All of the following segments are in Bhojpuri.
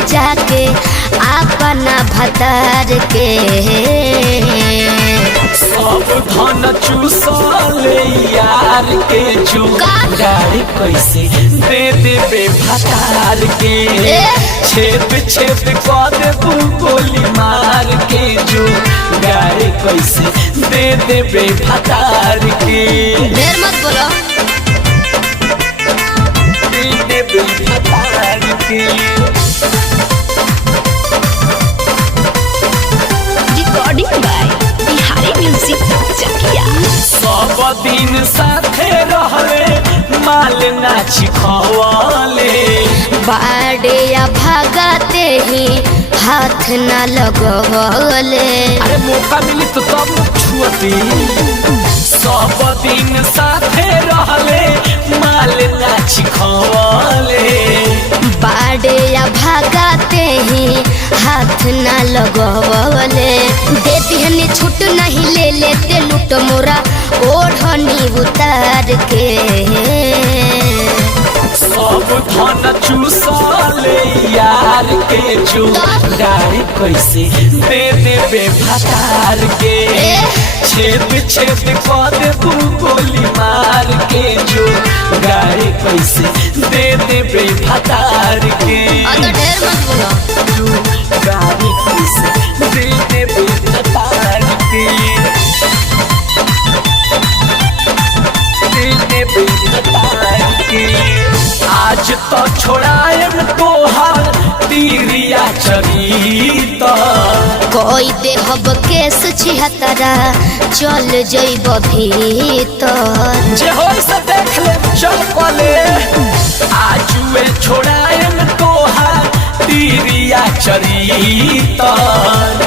ले जाके अपना भतार के। सब धन चूसले यार के जुगाड़ कैसे दे देबे भतार के। छेद छेद कर देबू गोली मार के जुगाड़ कैसे दे देबे भतार के। ढेर मत बोलो। दे देबे भतार के। रिकॉर्डिंग बाय बिहारी म्यूजिक चकिया। सब दिन साथे रहले माल नाची खवाले। बाड़े या भागते ही हाथ न लगवले। अरे मौका मिली तो तब छुअती। सब दिन साथे रहले माल नाची खवाले। बाड़े या भागते ही हाथ न लगवले। देती हनी छूट नहीं ले लेते लूट मोरा ओढ़नी उतार के। सब धन चूसले यार के जुगाड़ कैसे दे देबे भतार के। छेद छेद कर देबू गोली मार के जुगाड़ कैसे दे देबे भतार के। ढेर मत बोलो। जुगाड़ कैसे दे देबे भतार के। दे देबे भतार के। आज तो छोड़ाएम तोहार तीरिया चरिता। कोई देहब केस छिहतरा चल जइब भीतर। जे होई से देख ले चल पले। आजुए छोड़ाएम तोहार तीरिया चरिता।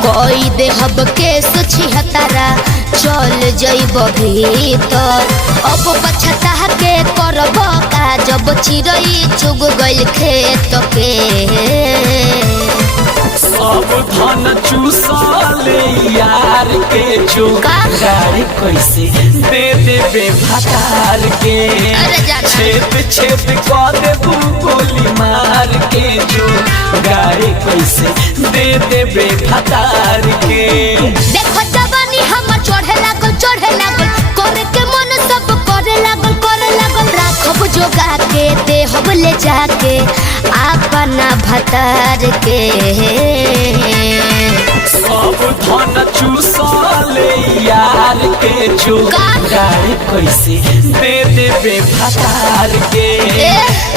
कोई देहब केस छिहतरा चल जइब भीतर। अब पछता के करब का जब चिड़ई चुग गइल खेत के। सब धन चूसले यार के जुगाड़ कैसे दे देबे भतार के। छेद छेद कर देबू गोली मार के जुगाड़ कैसे दे देबे भतार के। देखो जवानी हम चढ़े लागल करे के मन सब करे लागल राखब जोगा के देहब ले जाके अपना भतार के। सब धन चूसले यार के जुगाड़ कैसे दे देबे भतार के।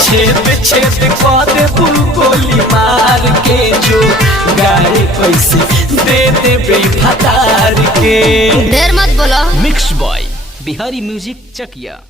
छेद छेद कर देबू गोली मार के जुगाड़ कैसे दे देबे भतार के। ढेर मत बोलो। मिक्स बॉय बिहारी म्यूजिक चकिया।